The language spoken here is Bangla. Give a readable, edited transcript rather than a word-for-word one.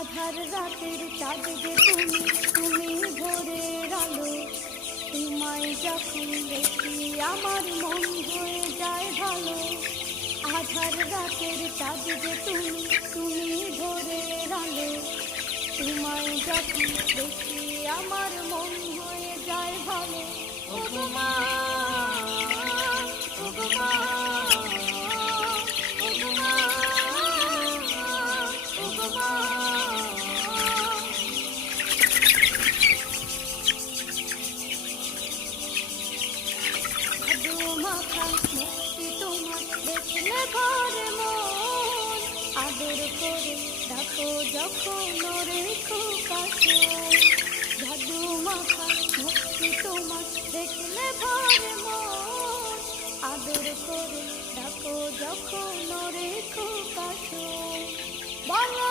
আধার রাতের চাঁদ যে তুমি, তুমি ভোরের আলো। তোমায় যখন দেখি আমার মন হয়ে যায় ভালো। আধার রাতের চাঁদ যে তুমি, তুমি ভোরের আলো। তোমায় যখন দেখি আমার মন হয়ে যায় ভালো। ও গো মা, ও গো মা, ও গো মা, ও গো মা। মাথা মুক্তি তোমার দেখলে ভরে মন। আদর করে ডাকো যখন রেখো কাছে। জাদু মাথা মুক্তি তোমার দেখলে ভরে মন। আদর করে ডাকো যখন রেখো কাছে। বলো